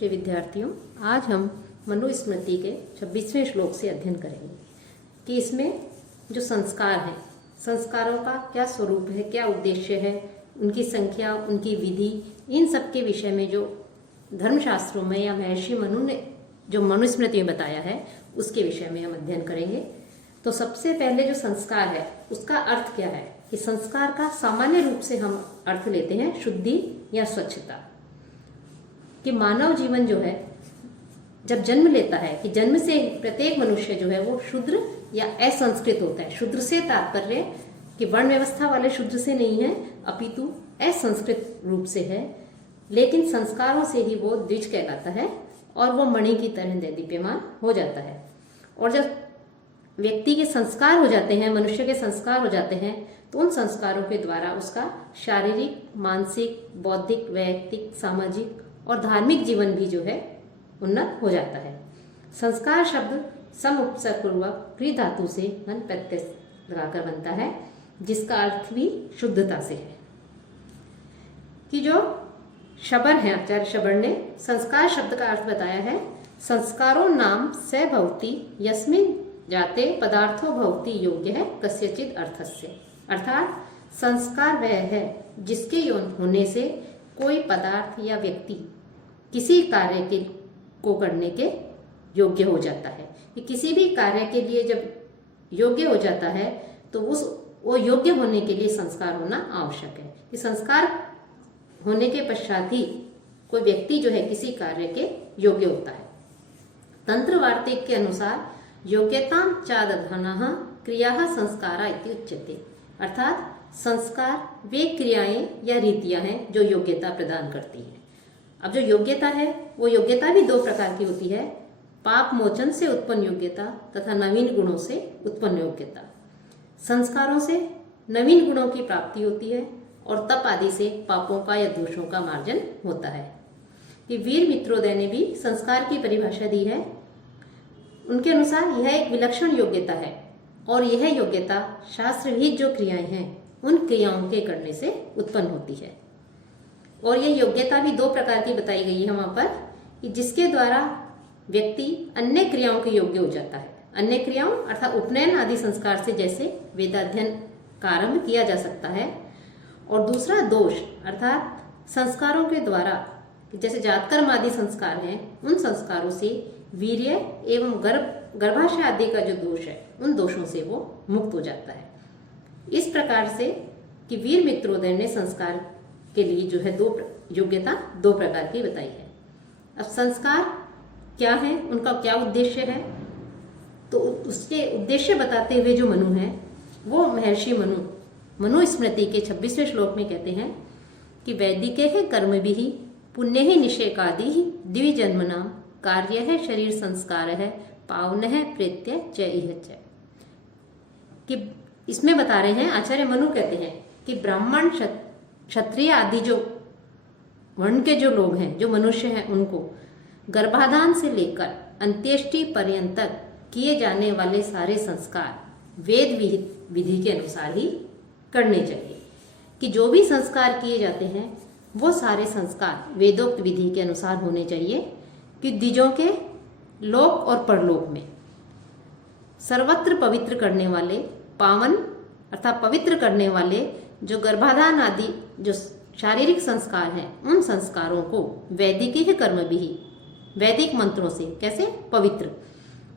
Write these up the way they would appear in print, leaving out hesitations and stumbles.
प्रिय विद्यार्थियों, आज हम मनुस्मृति के 26वें श्लोक से अध्ययन करेंगे कि इसमें जो संस्कार हैं, संस्कारों का क्या स्वरूप है, क्या उद्देश्य है, उनकी संख्या, उनकी विधि, इन सब के विषय में जो धर्मशास्त्रों में या महर्षि मनु ने जो मनुस्मृति में बताया है उसके विषय में हम अध्ययन करेंगे। तो सबसे पहले जो संस्कार है उसका अर्थ क्या है कि संस्कार का सामान्य रूप से हम अर्थ लेते हैं शुद्धि या स्वच्छता। कि मानव जीवन जो है जब जन्म लेता है कि जन्म से प्रत्येक मनुष्य जो है वो शूद्र या असंस्कृत होता है। शूद्र से तात्पर्य कि वर्ण व्यवस्था वाले शूद्र से नहीं है, अपितु असंस्कृत रूप से है, लेकिन संस्कारों से ही वो द्विज कहलाता है और वो मणि की तरह दैदीप्यमान हो जाता है। और जब व्यक्ति के संस्कार हो जाते हैं, मनुष्य के संस्कार हो जाते हैं, तो उन संस्कारों के द्वारा उसका शारीरिक, मानसिक, बौद्धिक, वैयक्तिक, सामाजिक और धार्मिक जीवन भी जो है उन्नत हो जाता है। संस्कार शब्द सम उपसर्ग पूर्वक क्री धातु से मन प्रत्यय लगाकर बनता है, जिसका अर्थ भी शुद्धता से है। कि जो शबर है, आचार्य शबर ने संस्कार शब्द का अर्थ बताया है, संस्कारो नाम स भवति यस्मिन् जाते पदार्थो भवति योग्य है कस्यचित अर्थस्य। अर्थात संस्कार वह है जिसके यौन होने से कोई पदार्थ या व्यक्ति किसी कार्य के को करने के योग्य हो जाता है। कि किसी भी कार्य के लिए जब योग्य हो जाता है तो वो योग्य होने के लिए संस्कार होना आवश्यक है। कि संस्कार होने के पश्चात ही कोई व्यक्ति जो है किसी कार्य के योग्य होता है। तंत्र वार्तिक के अनुसार योग्यतां चादधानः क्रियाः संस्कारा इति उच्यते। अर्थात संस्कार वे क्रियाएं या रीतियां हैं जो योग्यता प्रदान करती हैं। अब जो योग्यता है वो योग्यता भी दो प्रकार की होती है, पाप मोचन से उत्पन्न योग्यता तथा नवीन गुणों से उत्पन्न योग्यता। संस्कारों से नवीन गुणों की प्राप्ति होती है और तप आदि से पापों का या दोषों का मार्जन होता है। कि वीर मित्रोदय ने भी संस्कार की परिभाषा दी है। उनके अनुसार यह एक विलक्षण योग्यता है और यह योग्यता शास्त्र विहित जो क्रियाएं हैं उन क्रियाओं के करने से उत्पन्न होती है। और यह योग्यता भी दो प्रकार की बताई गई है वहां पर, कि जिसके द्वारा व्यक्ति अन्य क्रियाओं के योग्य हो जाता है। अन्य क्रियाओं अर्थात उपनयन आदि संस्कार से जैसे वेदाध्ययन का आरंभ किया जा सकता है। और दूसरा दोष अर्थात संस्कारों के द्वारा जैसे जातकर्म आदि संस्कार हैं, उन संस्कारों से वीर्य एवं गर्भाशय आदि का जो दोष है उन दोषों से वो मुक्त हो जाता है। इस प्रकार से कि वीर मित्रोदय ने संस्कार के लिए जो है योग्यता दो प्रकार की बताई है। अब संस्कार क्या है, उनका क्या उद्देश्य है, तो उसके उद्देश्य बताते हुए जो मनु है वो महर्षि मनुस्मृति के 26वें श्लोक में कहते हैं कि वैदिके है कर्म भी पुण्य है निषेकादि द्विजन्मनाम कार्य है शरीर संस्कार है पावन है प्रेत्य च। कि इसमें बता रहे हैं, आचार्य मनु कहते हैं कि ब्राह्मण क्षत्रिय आदि जो वर्ण के जो लोग हैं, जो मनुष्य हैं, उनको गर्भाधान से लेकर अंत्येष्टि पर्यंत तक किए जाने वाले सारे संस्कार वेद विहित विधि के अनुसार ही करने चाहिए। कि जो भी संस्कार किए जाते हैं वो सारे संस्कार वेदोक्त विधि के अनुसार होने चाहिए। कि द्विजों के लोक और परलोक में सर्वत्र पवित्र करने वाले, पावन अर्थात पवित्र करने वाले जो गर्भाधान आदि जो शारीरिक संस्कार हैं, उन संस्कारों को वैदिक ही कर्म भी वैदिक मंत्रों से कैसे पवित्र,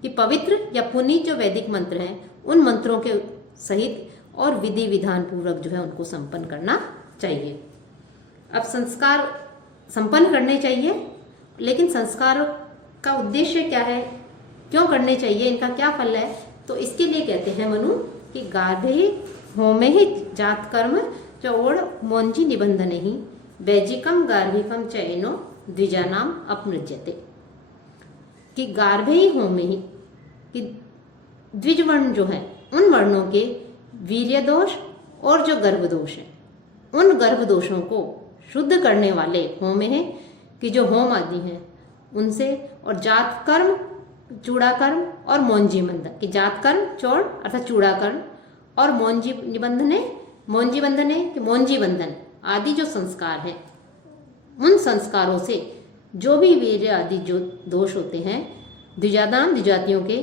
कि पवित्र या पुनीत जो वैदिक मंत्र हैं उन मंत्रों के सहित और विधि विधान पूर्वक जो है उनको संपन्न करना चाहिए। अब संस्कार संपन्न करने चाहिए, लेकिन संस्कार का उद्देश्य क्या है, क्यों करने चाहिए, इनका क्या फल है, तो इसके लिए कहते हैं मनु कि गार्भे होमे ही जात कर्म चौड़ मोंजी निबंधन ही वैजिकम गार्भिकम चयनो द्विजानाम अपनृज्यते। कि गार्भे ही होमे ही कि द्विज वर्ण जो है उन वर्णों के वीर्य दोष और जो गर्भ दोष है उन गर्भ दोषों को शुद्ध करने वाले होमे है कि जो होम आदि हैं उनसे, और जात कर्म चूड़ाकर्म और मौंजी बंधन। कि जात कर्म चौड़ अर्थात चूड़ाकर्म और मौंजी बंधन कि मौंजी बंधन आदि जो संस्कार हैं उन संस्कारों से जो भी वीर्य आदि जो दोष होते हैं, द्विजादान द्विजातियों के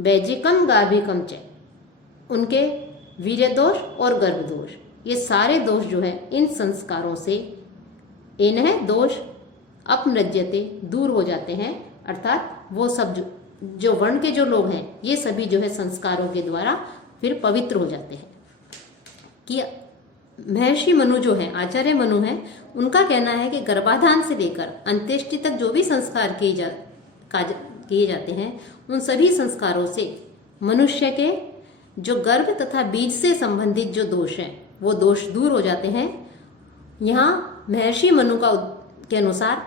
वैजिकम गार्भिकम च, उनके वीर्य दोष और गर्भ दोष, ये सारे दोष जो है इन संस्कारों से इन्ह दोष अपमृज्यते, दूर हो जाते हैं। अर्थात वो सब जो वर्ण के जो लोग हैं ये सभी जो है संस्कारों के द्वारा फिर पवित्र हो जाते हैं। कि महर्षि मनु जो है, आचार्य मनु हैं, उनका कहना है कि गर्भाधान से लेकर अंत्येष्टि तक जो भी संस्कार किए जाते हैं उन सभी संस्कारों से मनुष्य के जो गर्भ तथा बीज से संबंधित जो दोष हैं वो दोष दूर हो जाते हैं। यहाँ महर्षि मनु के अनुसार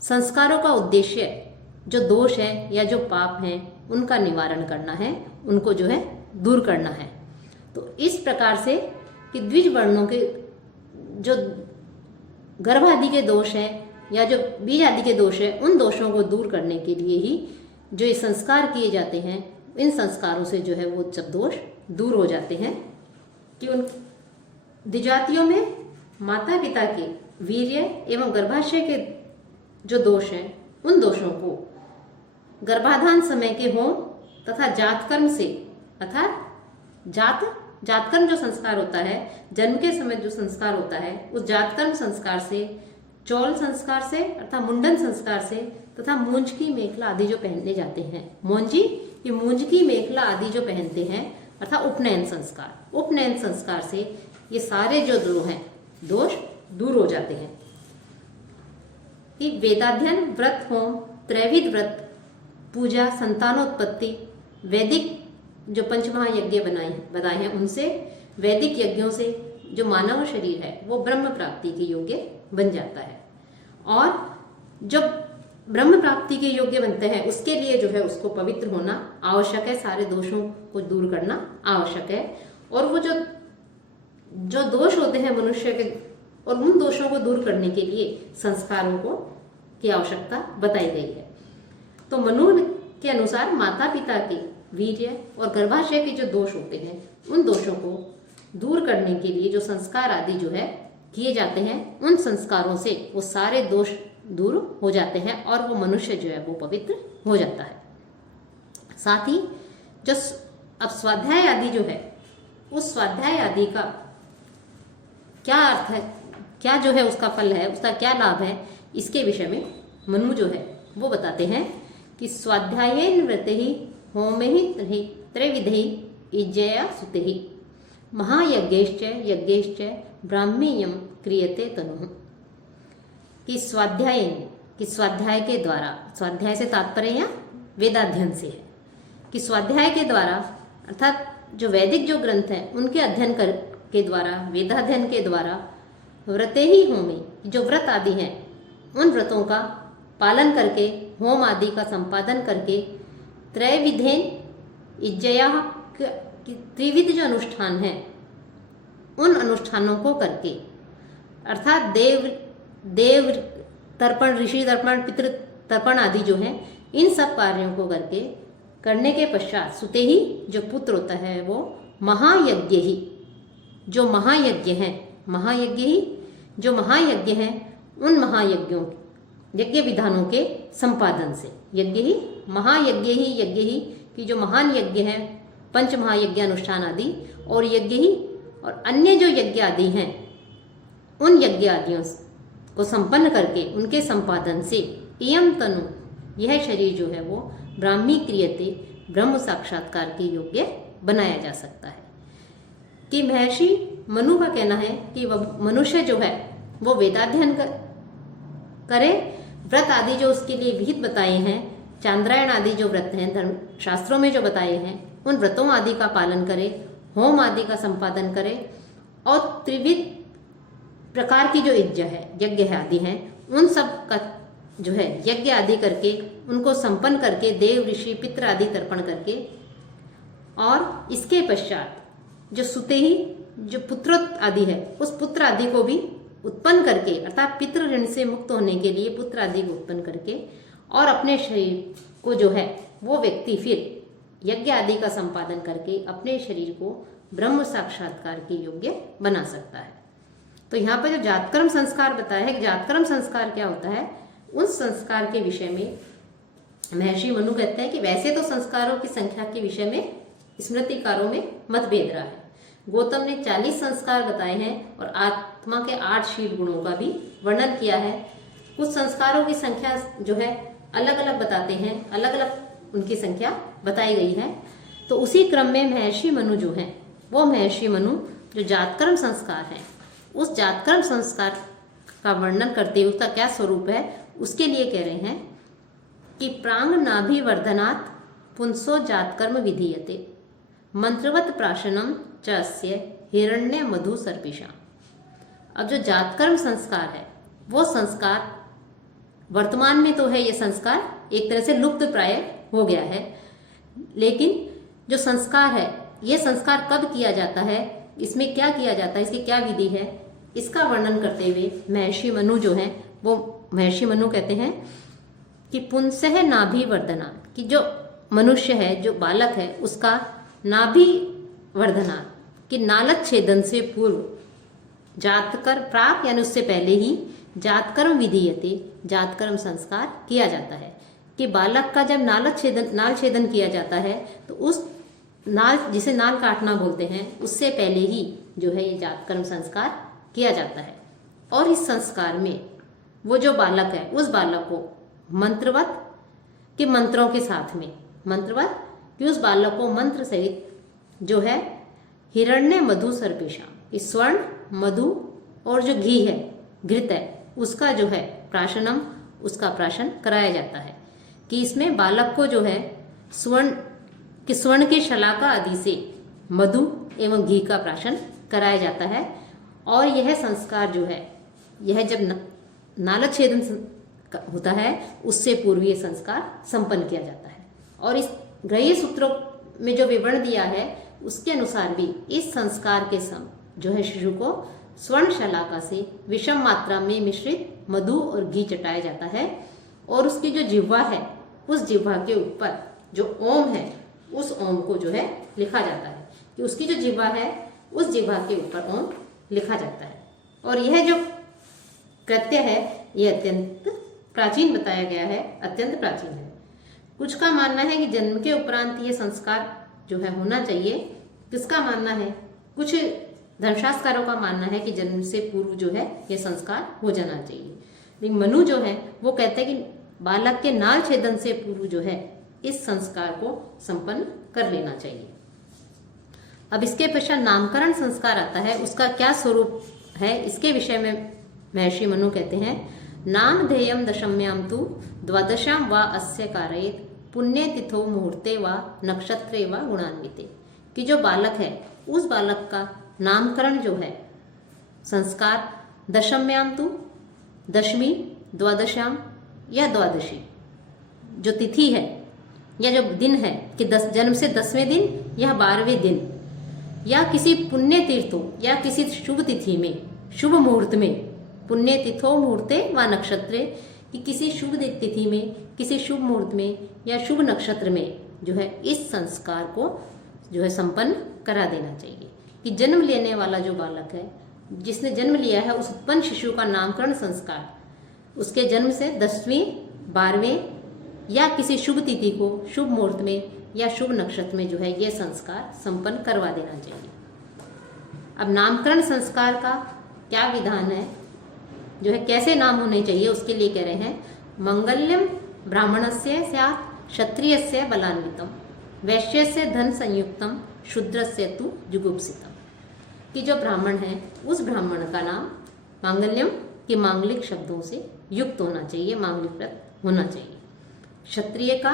संस्कारों का उद्देश्य जो दोष है या जो पाप हैं उनका निवारण करना है, उनको जो है दूर करना है। तो इस प्रकार से कि द्विज वर्णों के जो गर्भ आदि के दोष हैं या जो बीज आदि के दोष है, उन दोषों को दूर करने के लिए ही जो ये संस्कार किए जाते हैं, इन संस्कारों से जो है वो सब दोष दूर हो जाते हैं। कि उन द्विजातियों में माता पिता के वीर्य एवं गर्भाशय के जो दोष हैं उन दोषों को गर्भाधान समय के होम तथा जातकर्म से, अर्थात जातकर्म जो संस्कार होता है, जन्म के समय जो संस्कार होता है, उस जातकर्म संस्कार से, चौल संस्कार से अर्थात मुंडन संस्कार से, तथा मूंज की मेखला आदि जो पहनने जाते हैं, मौंजी ये मूंज की मेखला आदि जो पहनते हैं अर्थात उपनयन संस्कार से ये सारे जो दोष दूर हो जाते हैं। कि वेदाध्ययन, व्रत, होम, त्रैविध व्रत, पूजा, संतानोत्पत्ति, वैदिक जो पंचमहायज्ञ बताए हैं उनसे, वैदिक यज्ञों से जो मानव शरीर है वो ब्रह्म प्राप्ति के योग्य बन जाता है। और जब ब्रह्म प्राप्ति के योग्य बनते हैं उसके लिए जो है उसको पवित्र होना आवश्यक है, सारे दोषों को दूर करना आवश्यक है। और वो जो दोष होते हैं मनुष्य के, और उन दोषों को दूर करने के लिए संस्कारों की आवश्यकता बताई गई है। तो मनु के अनुसार माता पिता के वीर्य और गर्भाशय के जो दोष होते हैं उन दोषों को दूर करने के लिए जो संस्कार आदि जो है किए जाते हैं, उन संस्कारों से वो सारे दोष दूर हो जाते हैं और वो मनुष्य जो है वो पवित्र हो जाता है। साथ ही जो अब स्वाध्याय आदि जो है, उस स्वाध्याय आदि का क्या अर्थ है, क्या जो है उसका फल है, उसका क्या लाभ है, इसके विषय में मनु जो है वो बताते हैं कि स्वाध्यायेन व्रते ही होमे ही त्रैविधि इज्जया सुते ही महायज्ञेश्च ब्राह्मीयम क्रियते तनु। कि स्वाध्याय के द्वारा, स्वाध्याय से तात्पर्य या वेदाध्ययन से है, कि स्वाध्याय के द्वारा अर्थात जो वैदिक जो ग्रंथ हैं उनके अध्ययन के द्वारा, वेदाध्ययन के द्वारा, व्रते ही होमे, जो व्रत आदि हैं उन व्रतों का पालन करके, होम आदि का संपादन करके, त्रैविधेन इज्जया, त्रिविध जो अनुष्ठान हैं उन अनुष्ठानों को करके, अर्थात देव तर्पण, ऋषि तर्पण, पितृ तर्पण आदि जो हैं, इन सब कार्यों को करने के पश्चात सुते ही जो पुत्र होता है वो महायज्ञ ही, जो महायज्ञ हैं उन महायज्ञों यज्ञ विधानों के संपादन से, यज्ञ ही कि जो महान यज्ञ हैं, पंच महायज्ञ अनुष्ठान आदि, और यज्ञ ही और अन्य जो यज्ञ आदि हैं उन यज्ञ आदियों को संपन्न करके उनके संपादन से इयम तनु, यह शरीर जो है वो ब्राह्मी क्रियते, ब्रह्म साक्षात्कार के योग्य बनाया जा सकता है। कि महर्षि मनु का कहना है कि वह मनुष्य जो है वो वेदाध्ययन करे, व्रत आदि जो उसके लिए विहित बताए हैं, चांद्रायण आदि जो व्रत हैं धर्म शास्त्रों में जो बताए हैं, उन व्रतों आदि का पालन करे, होम आदि का संपादन करे, और त्रिविध प्रकार की जो यज्ञ आदि हैं उन सब का जो है यज्ञ आदि करके उनको संपन्न करके, देव ऋषि पितृ आदि तर्पण करके, और इसके पश्चात जो सुते ही जो पुत्र आदि है उस पुत्र आदि को भी उत्पन्न करके, अर्थात पितृ ऋण से मुक्त होने के लिए पुत्र आदि को उत्पन्न करके, और अपने शरीर को जो है वो व्यक्ति फिर यज्ञ आदि का संपादन करके अपने शरीर को ब्रह्म साक्षात्कार के योग्य बना सकता है। तो यहाँ पर जो जातकर्म संस्कार बताया है, जातकर्म संस्कार क्या होता है, उन संस्कार के विषय में महर्षि मनु कहते हैं कि वैसे तो संस्कारों की संख्या के विषय में स्मृतिकारों में मतभेद रहा है। गौतम ने 40 संस्कार बताए हैं और आत्मा के 8 शील गुणों का भी वर्णन किया है। कुछ संस्कारों की संख्या जो है अलग अलग बताते हैं, अलग अलग उनकी संख्या बताई गई है। तो उसी क्रम में महर्षि मनु जो हैं, वो महर्षि मनु जो जातकर्म संस्कार है, उस जातकर्म संस्कार का वर्णन करते हुए उसका क्या स्वरूप है, उसके लिए कह रहे हैं कि प्रांग नाभि वर्धनात् पुंसो जातकर्म विधीयते मंत्रवत प्राशनम चस्य हिरण्य मधु सर्पिषा। अब जो जातकर्म संस्कार है, वो संस्कार वर्तमान में तो है, ये संस्कार एक तरह से लुप्त प्राय हो गया है, लेकिन जो संस्कार है, ये संस्कार कब किया जाता है, इसमें क्या किया जाता है, इसकी क्या विधि है, इसका वर्णन करते हुए महर्षि मनु जो हैं, वो महर्षि मनु कहते हैं कि पुंसः नाभि वर्धना, कि जो मनुष्य है, जो बालक है, उसका नाभि वर्धना कि नालक छेदन से पूर्व जातकर प्राक यानी उससे पहले ही जातकर्म विधीयते, जातकर्म संस्कार किया जाता है। कि बालक का जब नाल छेदन किया जाता है तो उस नाल, जिसे नाल काटना बोलते हैं, उससे पहले ही जो है ये जातकर्म संस्कार किया जाता है। और इस संस्कार में वो जो बालक है, उस बालक को मंत्रवत के मंत्रों के साथ में, मंत्रवत कि उस बालक को मंत्र सहित जो है हिरण्य मधु सर्पिषा, इस स्वर्ण मधु और जो घी है, घृत है, उसका जो है प्राशनम, उसका प्राशन कराया जाता है। कि इसमें बालक को जो है स्वर्ण के शलाका आदि से मधु एवं घी का प्राशन कराया जाता है। और यह संस्कार जो है, यह जब नालक छेदन होता है, उससे पूर्व ये संस्कार संपन्न किया जाता है। और इस ग्रही सूत्रों में जो विवरण दिया है, उसके अनुसार भी इस संस्कार के समय जो है शिशु को स्वर्ण शलाका से विषम मात्रा में मिश्रित मधु और घी चटाया जाता है। और उसकी जो जिह्वा है, उस जिह्वा के ऊपर जो ओम है, उस ओम को जो है लिखा जाता है। कि उसकी जो जिह्वा है, उस जिह्वा के ऊपर ओम लिखा जाता है। और यह जो कृत्य है, यह अत्यंत प्राचीन बताया गया है, अत्यंत प्राचीन है। कुछ का मानना है कि जन्म के उपरांत ये संस्कार जो है होना चाहिए। किसका मानना है? कुछ धर्मशास्त्रकारों का मानना है कि जन्म से पूर्व जो है ये संस्कार हो जाना चाहिए। लेकिन मनु जो है वो कहते हैं कि बालक के नाल छेदन से पूर्व जो है इस संस्कार को संपन्न कर लेना चाहिए। अब इसके पश्चात नामकरण संस्कार आता है, उसका क्या स्वरूप है, इसके विषय में महर्षि मनु कहते हैं नामधेयम दशम्याम तु द्वादशाम वा अस्य कारयेत पुण्य तिथो मुहूर्ते वा नक्षत्रे वा गुणान्विते। कि जो बालक है, उस बालक का नामकरण जो है संस्कार दशम्याम तु, दशमी, द्वादशाम या द्वादशी जो तिथि है या जो दिन है, कि जन्म से 10वें दिन या 12वें दिन या किसी पुण्य तीर्थों या किसी शुभ तिथि में, शुभ मुहूर्त में, पुण्य तिथो मुहूर्ते व नक्षत्रे, कि किसी शुभ तिथि में, किसी शुभ मुहूर्त में या शुभ नक्षत्र में जो है इस संस्कार को जो है संपन्न करा देना चाहिए। कि जन्म लेने वाला जो बालक है, जिसने जन्म लिया है, उस उत्पन्न शिशु का नामकरण संस्कार उसके जन्म से 10वें, 12वें या किसी शुभ तिथि को, शुभ मुहूर्त में या शुभ नक्षत्र में जो है ये संस्कार संपन्न करवा देना चाहिए। अब नामकरण संस्कार का क्या विधान है, जो है कैसे नाम होने चाहिए, उसके लिए कह रहे हैं मंगल्यम ब्राह्मणस्य स्यात् क्षत्रियस्य बलान्वितम वैश्यस्य धन संयुक्तम शूद्रस्य तु जुगुप्सितम। कि जो ब्राह्मण है, उस ब्राह्मण का नाम मांगल्यम के मांगलिक शब्दों से युक्त होना चाहिए, मांगलिक व्रत होना चाहिए। क्षत्रिय का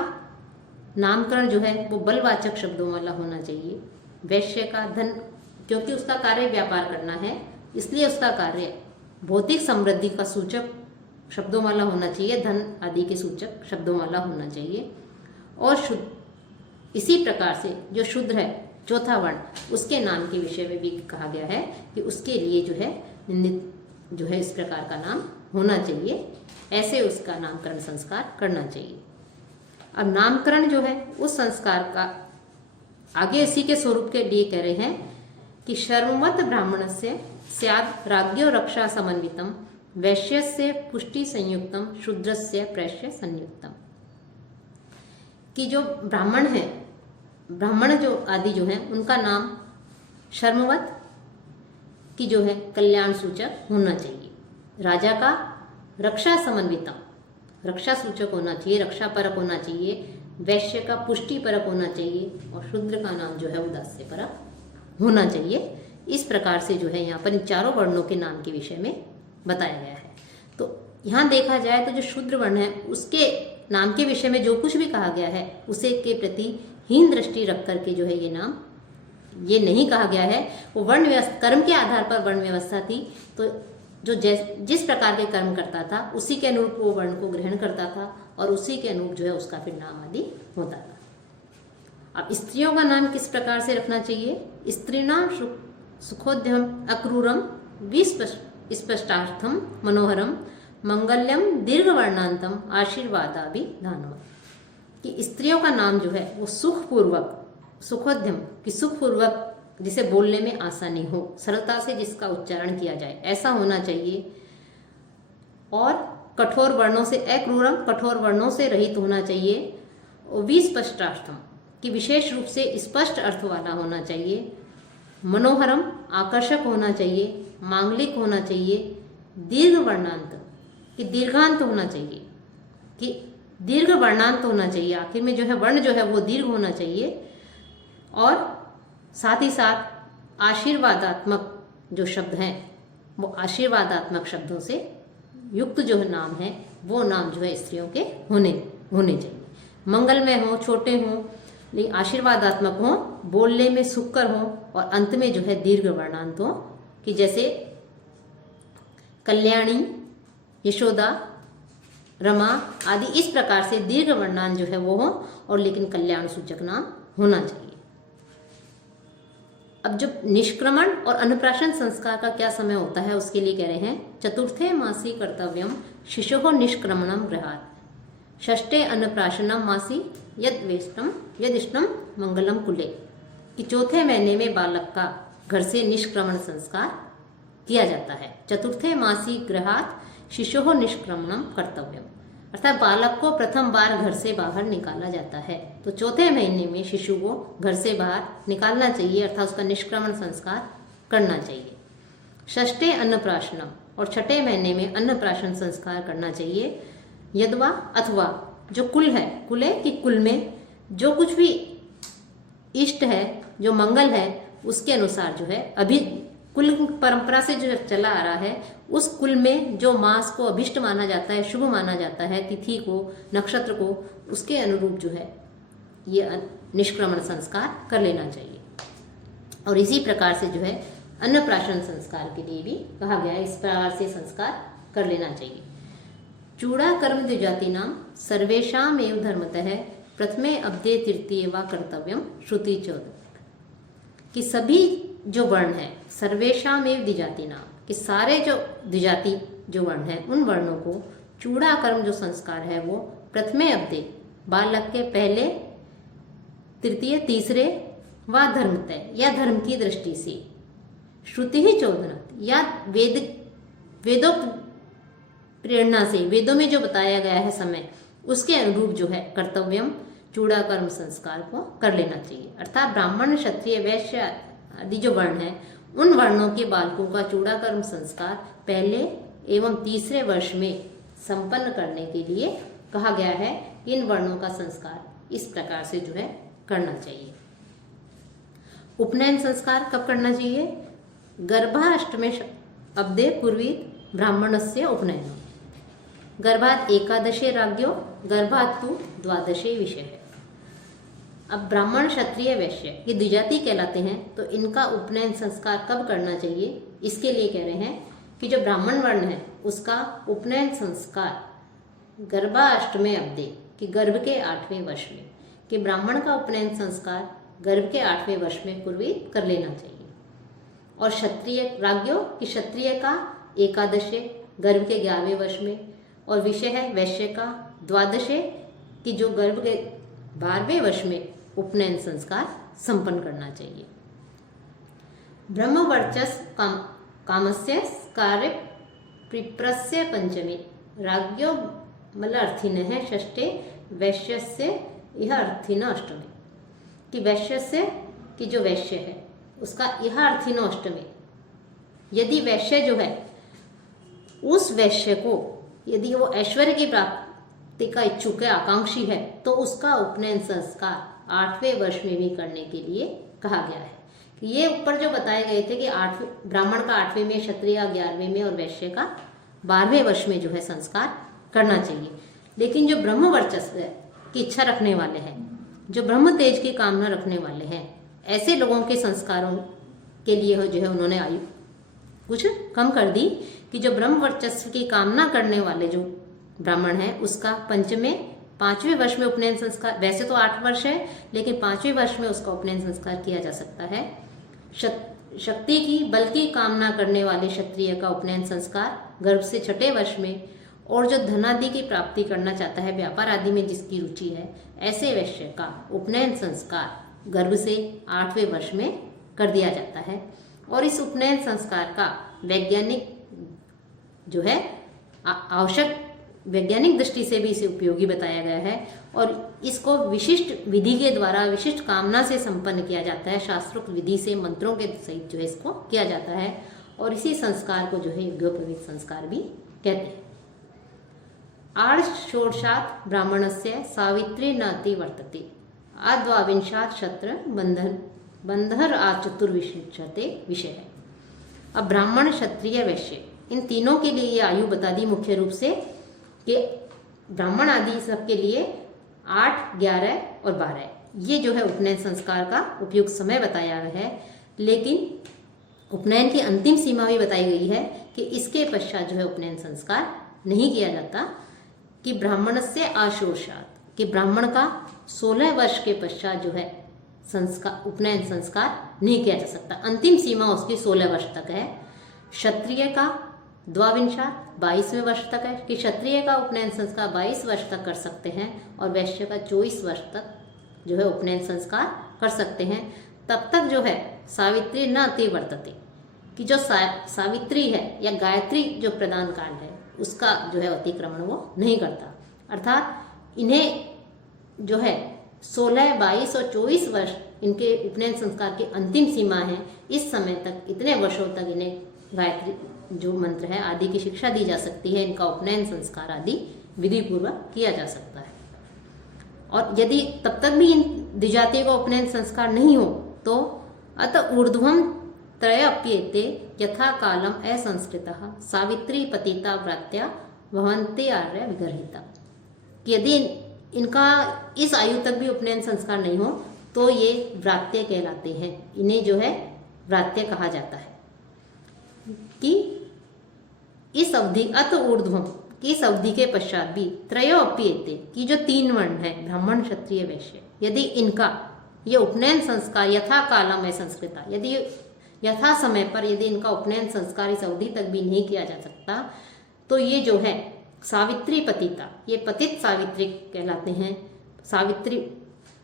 नामकरण जो है वो बलवाचक शब्दों वाला होना चाहिए। वैश्य का धन, क्योंकि उसका कार्य व्यापार करना है, इसलिए उसका कार्य भौतिक समृद्धि का सूचक शब्दों वाला होना चाहिए, धन आदि के सूचक शब्दों वाला होना चाहिए। और शुद्ध, इसी प्रकार से जो शूद्र है, चौथा वर्ण, उसके नाम के विषय में भी कहा गया है कि उसके लिए जो है निंदित जो है इस प्रकार का नाम होना चाहिए, ऐसे उसका नामकरण संस्कार करना चाहिए। अब नामकरण जो है उस संस्कार का आगे इसी के स्वरूप के लिए कह रहे हैं कि शर्मवत ब्राह्मणस्य स्याद राज्ञो रक्षा समन्वितम वैश्यस्य पुष्टि संयुक्तम शूद्रस्य प्रैश्य संयुक्तम। कि जो ब्राह्मण है, ब्राह्मण जो आदि जो है उनका नाम शर्मवत कि जो है कल्याण सूचक होना चाहिए। राजा का रक्षा समन्वितम, रक्षा सूचक होना चाहिए, रक्षा परक होना चाहिए। वैश्य का पुष्टि परक होना चाहिए और शूद्र का नाम जो है उदास्य परक होना चाहिए। इस प्रकार से जो है यहाँ पर इन चारों वर्णों के नाम के विषय में बताया गया है। तो यहाँ देखा जाए तो जो शूद्र वर्ण है उसके नाम के विषय में जो कुछ भी कहा गया है उसे के प्रति हीन दृष्टि रख करके जो है ये नाम ये नहीं कहा गया है। वो वर्ण व्यवस्था, कर्म के आधार पर वर्ण व्यवस्था थी, तो जो जिस प्रकार के कर्म करता था उसी के अनुरूप वो वर्ण को ग्रहण करता था और उसी के अनुरूप जो है उसका फिर नाम आदि होता था। अब स्त्रियों का नाम किस प्रकार से रखना चाहिए? स्त्रीणाम सुखोद्यम अक्रूरम विस्पष्टार्थम मनोहरम मंगल्यम दीर्घ वर्णांतम आशीर्वादाभिधानम। कि स्त्रियों का नाम जो है वो सुखपूर्वक, सुखोद्यम कि सुखपूर्वक जिसे बोलने में आसानी हो, सरलता से जिसका उच्चारण किया जाए ऐसा होना चाहिए, और कठोर वर्णों से अक्रूरम कठोर वर्णों से रहित होना चाहिए। और विस्पष्टार्थम कि विशेष रूप से स्पष्ट अर्थ वाला होना चाहिए। मनोहरम आकर्षक होना चाहिए, मांगलिक होना चाहिए। दीर्घ वर्णांत कि दीर्घांत होना चाहिए, कि दीर्घ वर्णांत होना चाहिए, आखिर में जो है वर्ण जो है वो दीर्घ होना चाहिए। और साथ ही साथ आशीर्वादात्मक जो शब्द हैं वो आशीर्वादात्मक शब्दों से युक्त जो नाम है वो नाम जो है स्त्रियों के होने चाहिए। मंगलमय हो, छोटे हों लेकिन आशीर्वादात्मक हो, बोलने में सुखकर हो और अंत में जो है दीर्घ वर्णांत हो, कि जैसे कल्याणी, यशोदा, रमा आदि इस प्रकार से दीर्घ वर्णांत जो है वो हो और लेकिन कल्याण सूचक नाम होना चाहिए। अब जब निष्क्रमण और अन्नप्राशन संस्कार का क्या समय होता है उसके लिए कह रहे हैं चतुर्थे मासी कर्तव्यम शिशोः निष्क्रमणम गृहात्, षष्ठे अन्नप्राशनम मासी यदिष्टम मंगलम कुले। कि चौथे महीने में बालक का घर से निष्क्रमण संस्कार किया जाता है। चतुर्थे मासी गृहात् शिशोः निष्क्रमणम कर्तव्यम, अर्थात बालक को प्रथम बार घर से बाहर निकाला जाता है। तो चौथे महीने में शिशु को घर से बाहर निकालना चाहिए, अर्थात उसका निष्क्रमण संस्कार करना चाहिए। षष्ठे अन्नप्राशनम, और छठे महीने में अन्नप्राशन संस्कार करना चाहिए। यदवा अथवा जो कुल है, कुल है कि कुल में जो कुछ भी इष्ट है, जो मंगल है, उसके अनुसार जो है अभी कुल परंपरा से जो चला आ रहा है उस कुल में जो मास को अभिष्ट माना जाता है, शुभ माना जाता है, तिथि को, नक्षत्र को, उसके अनुरूप जो है ये निष्क्रमण संस्कार कर लेना चाहिए। और इसी प्रकार से जो है अन्नप्राशन संस्कार के लिए भी कहा गया है, इस प्रकार से संस्कार कर लेना चाहिए। चूड़ा कर्म द्विजाति नाम सर्वेशाम एव धर्मतः प्रथमे अब्दे तृतीय वा कर्तव्यम श्रुति चौदह। कि सभी जो वर्ण है सर्वेशाम एव द्विजाति नाम, कि सारे जो द्विजाति जो वर्ण है उन वर्णों को चूड़ा कर्म जो संस्कार है वो प्रथमे अब्दे बालक के पहले, तृतीय तीसरे व धर्मतः या धर्म की दृष्टि से, श्रुति ही चौदह या वेदों प्रेरणा से, वेदों में जो बताया गया है समय उसके अनुरूप जो है कर्तव्यम चूड़ा कर्म संस्कार को कर लेना चाहिए। अर्थात ब्राह्मण, क्षत्रिय, वैश्य आदि जो वर्ण है उन वर्णों के बालकों का चूड़ा कर्म संस्कार पहले एवं तीसरे वर्ष में संपन्न करने के लिए कहा गया है। इन वर्णों का संस्कार इस प्रकार से जो है करना चाहिए। उपनयन संस्कार कब करना चाहिए? गर्भाष्टमे अब्दे पूर्वीत ब्राह्मणस्य उपनयन, गर्भात एकादशे राज्ञो गर्भात तु द्वादशे विषय है। अब ब्राह्मण, क्षत्रिय, वैश्य ये द्विजाति कहलाते हैं, तो इनका उपनयन संस्कार कब करना चाहिए इसके लिए कह रहे हैं कि जो ब्राह्मण वर्ण है उसका उपनयन संस्कार गर्भाष्टमे अब्दे कि गर्भ के 8वें वर्ष में, कि ब्राह्मण का उपनयन संस्कार गर्भ के 8वें वर्ष में पूर्वी कर लेना चाहिए। और क्षत्रिय राज्ञो कि क्षत्रिय का एकादशे गर्भ के 11वें वर्ष में, और विषय है वैश्य का द्वादशे कि जो गर्भ के 12वें वर्ष में उपनयन संस्कार संपन्न करना चाहिए। ब्रह्मवर्चस कामस्य कार्य पिप्रस्य पंचमी राज्ञो मतलब अर्थिन है षष्ठे वैश्यस्य यह अर्थिन अष्टमी, कि वैश्यस्य की जो वैश्य है उसका यह अर्थिन अष्टमी, यदि वैश्य जो है उस वैश्य को यदि वो ऐश्वर्य की प्राप्ति का इच्छुक है, आकांक्षी है, तो उसका उपनयन संस्कार 8वें वर्ष में भी करने के लिए कहा गया है। ये ऊपर जो बताए गए थे कि 8वें ब्राह्मण का 8वें में, क्षत्रिय का 11वें में और वैश्य का 12वें वर्ष में जो है संस्कार करना चाहिए। लेकिन जो ब्रह्म वर्चस्व की इच्छा रखने वाले हैं, जो ब्रह्म तेज की कामना रखने वाले हैं, ऐसे लोगों के संस्कारों के लिए जो है उन्होंने आयु कुछ कम कर दी कि जो ब्रह्म वर्चस्व की कामना करने वाले जो ब्राह्मण है उसका पंचमें 5वें वर्ष में उपनयन संस्कार, वैसे तो 8 वर्ष है लेकिन 5वें वर्ष में उसका उपनयन संस्कार किया जा सकता है। शक्ति की बल की कामना करने वाले क्षत्रिय का उपनयन संस्कार गर्भ से 6ठे वर्ष में, और जो धनादि की प्राप्ति करना चाहता है, व्यापार आदि में जिसकी रुचि है, ऐसे वैश्य का उपनयन संस्कार गर्भ से 8वें वर्ष में कर दिया जाता है। और इस उपनयन संस्कार का वैज्ञानिक जो है आवश्यक वैज्ञानिक दृष्टि से भी इसे उपयोगी बताया गया है, और इसको विशिष्ट विधि के द्वारा विशिष्ट कामना से संपन्न किया जाता है। शास्त्रोक्त विधि से मंत्रों के सहित जो है इसको किया जाता है, और इसी संस्कार को जो है यज्ञोपवीत संस्कार भी कहते हैं। आर्षोषात् ब्राह्मणस्य सावित्री नाति वर्तते आद्वाविंशात् क्षत्र बंधर चतुर्विंशते विषय है। अब ब्राह्मण, क्षत्रिय, वैश्य इन तीनों के लिए ये आयु बता दी मुख्य रूप से कि ब्राह्मण आदि सबके लिए 8, 11 और 12 ये जो है उपनयन संस्कार का उपयुक्त समय बताया गया है। लेकिन उपनयन की अंतिम सीमा भी बताई गई है कि इसके पश्चात जो है उपनयन संस्कार नहीं किया जाता, कि ब्राह्मण से आशोषात, कि ब्राह्मण का 16 वर्ष के पश्चात जो है संस्कार उपनयन संस्कार नहीं किया जा सकता। अंतिम सीमा उसकी 16 वर्ष तक है। क्षत्रिय का द्वाविंशात 22वें वर्ष तक है, कि क्षत्रिय का उपनयन संस्कार 22 वर्ष तक कर सकते हैं, और वैश्य का 24 वर्ष तक जो है उपनयन संस्कार कर सकते हैं। तब तक जो है सावित्री न अति वर्तते, कि जो सावित्री है या गायत्री जो प्रदान कांड है उसका जो है अतिक्रमण वो नहीं करता। अर्थात इन्हें जो है 16, 22 और 24 वर्ष इनके उपनयन संस्कार की अंतिम सीमा है। इस समय तक, इतने वर्षों तक इन्हें गायत्री जो मंत्र है आदि की शिक्षा दी जा सकती है। इनका उपनयन संस्कार आदि विधि पूर्वक किया जा सकता है। और यदि तब तक भी इन द्विजातियों का उपनयन संस्कार नहीं हो तो अत ऊर्ध्वम त्रयप्येते यथा कालम असंस्कृतः सावित्री पतिता व्रात्या भवन्ते आर्य विगर्हिता, कि यदि इनका इस आयु तक भी उपनयन संस्कार नहीं हो तो ये व्रात्य कहलाते हैं। इन्हें जो है व्रात्य कहा जाता है। कि इस अवधि अत ऊर्ध्वम की इस अवधि के पश्चात भी त्रयोप्येते की जो 3 वर्ण है ब्राह्मण, क्षत्रिय, वैश्य, यदि इनका ये उपनयन संस्कार यथा कालम में संस्कृता, यदि यथा समय पर यदि इनका उपनयन संस्कार इस अवधि तक भी नहीं किया जा सकता तो ये जो है सावित्री पतिता, ये पतित सावित्री कहलाते हैं। सावित्री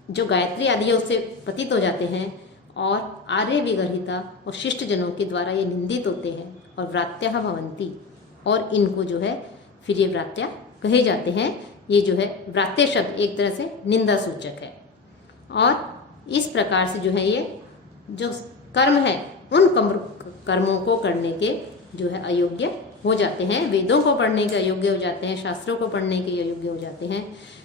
जो गायत्री आदि है उससे पतित हो जाते हैं, और आर्य विगर्हिता और शिष्ट जनों के द्वारा ये निंदित होते हैं, और व्रात्या भवंती, और इनको जो है फिर ये व्रात्या कहे जाते हैं। ये जो है व्रात्य शब्द एक तरह से निंदा सूचक है, और इस प्रकार से जो है ये जो कर्म है उन कर्मों को करने के जो है अयोग्य हो जाते हैं। वेदों को पढ़ने के अयोग्य हो जाते हैं, शास्त्रों को पढ़ने के अयोग्य हो जाते हैं।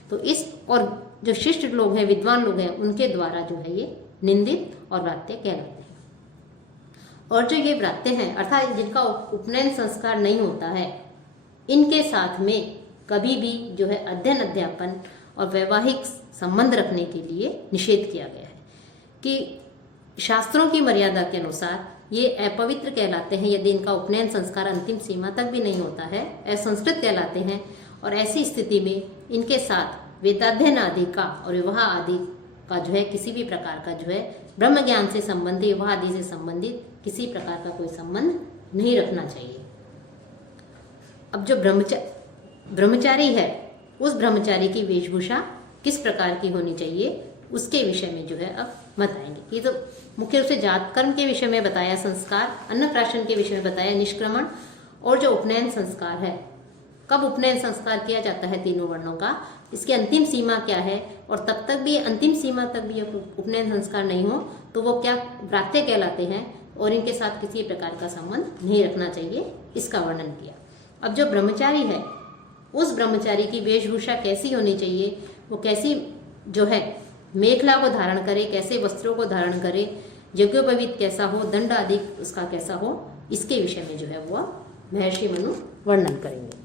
तो इस और जो शिष्ट लोग हैं, विद्वान लोग हैं, उनके द्वारा जो है ये निंदित और व्रात्य कहलाते हैं। और जो ये व्रात्य हैं अर्थात जिनका उपनयन संस्कार नहीं होता है, इनके साथ में कभी भी जो है अध्ययन, अध्यापन और वैवाहिक संबंध रखने के लिए निषेध किया गया है। कि शास्त्रों की मर्यादा के अनुसार ये अपवित्र कहलाते हैं यदि इनका उपनयन संस्कार अंतिम सीमा तक भी नहीं होता है, असंस्कृत कहलाते हैं। और ऐसी स्थिति में इनके साथ वेदाध्ययन आदि का और विवाह आदि का जो है किसी भी प्रकार का जो है ब्रह्म ज्ञान से संबंधित, विवाह आदि से संबंधित किसी प्रकार का कोई संबंध नहीं रखना चाहिए। अब जो ब्रह्मचारी है उस ब्रह्मचारी की वेशभूषा किस प्रकार की होनी चाहिए उसके विषय में जो है अब बताएंगे। ये तो मुख्य रूप से जात कर्म के विषय में बताया, संस्कार, अन्नप्राशन के विषय में बताया, निष्क्रमण और जो उपनयन संस्कार है, कब उपनयन संस्कार किया जाता है तीनों वर्णों का, इसकी अंतिम सीमा क्या है, और तब तक भी अंतिम सीमा तक भी उपनयन संस्कार नहीं हो तो वो क्या व्रात्य कहलाते हैं और इनके साथ किसी प्रकार का संबंध नहीं रखना चाहिए, इसका वर्णन किया। अब जो ब्रह्मचारी है, उस ब्रह्मचारी की वेशभूषा कैसी होनी चाहिए, वो कैसी जो है मेखला को धारण करे, कैसे वस्त्रों को धारण करे, यज्ञोपवीत कैसा हो, दंड आदि उसका कैसा हो, इसके विषय में जो है वो महर्षि मनु वर्णन करेंगे।